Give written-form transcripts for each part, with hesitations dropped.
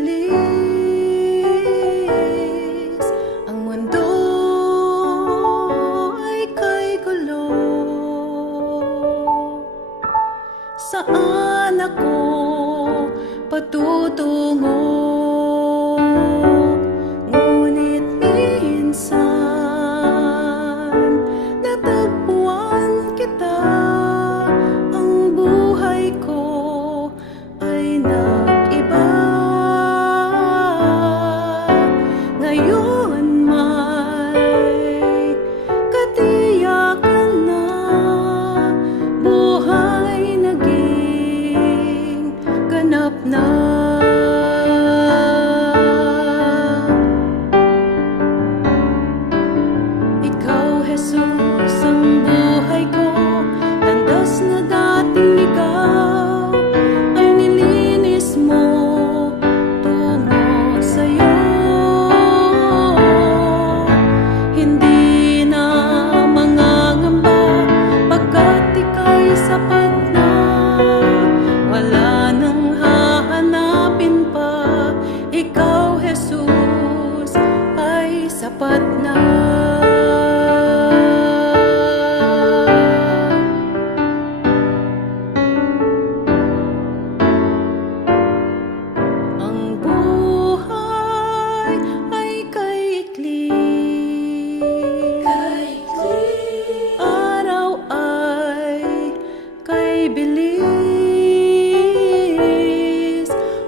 bilis, ang mundo ay kay gulo. Saan ako patutungo? Ngunit minsan natagpuan kita, ang buhay ko ay nag-iba. Ngayon may katiyakan na, buhay naging ganap na. Ikaw, Jesus, ang buhay ko, landas na dating ligaw ay nilinis mo tungo sa'yo. Hindi na mangangamba pagkat ika'y sapat na, wala nang hahanapin pa. Ikaw, Jesus, ay sapat na. Ang buhay ay kay ikli, araw ay kay bilis,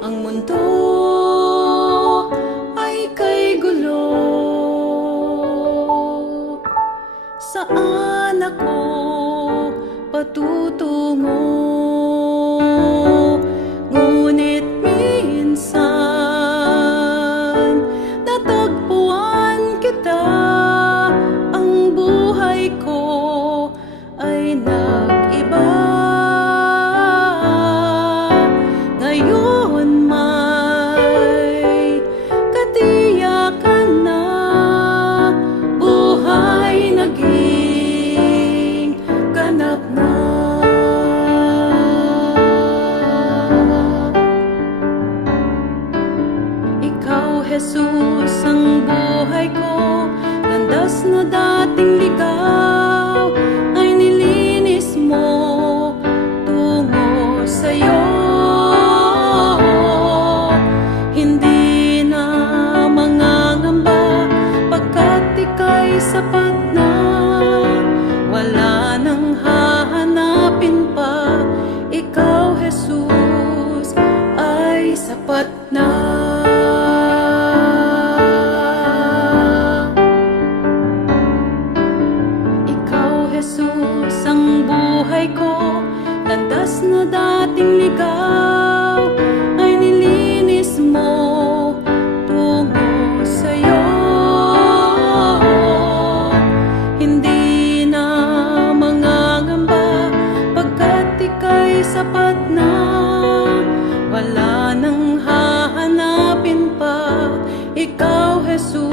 ang mundo ay kay gulo. Saan ako patutungo? Ngunit minsan natagpuan kita, ang buhay ko ay nag-iba. Ngayon may katiyakan na, buhay naging ganap na. Ikaw, Jesus, ang buhay ko, landas na dating ligaw ay nilinis mo tungo sa'yo. Hindi na mangangamba pagkat ika'y sapat na, wala nang hahanapin pa. Ikaw, Jesus, ay sapat na. Ikaw, Jesus, ang buhay ko, landas na dating ligaw ay nilinis mo tungo sa'yo. Hindi na mangangamba pagkat ika'y sapat na, wala nang hahanapin pa. Ikaw, Jesus,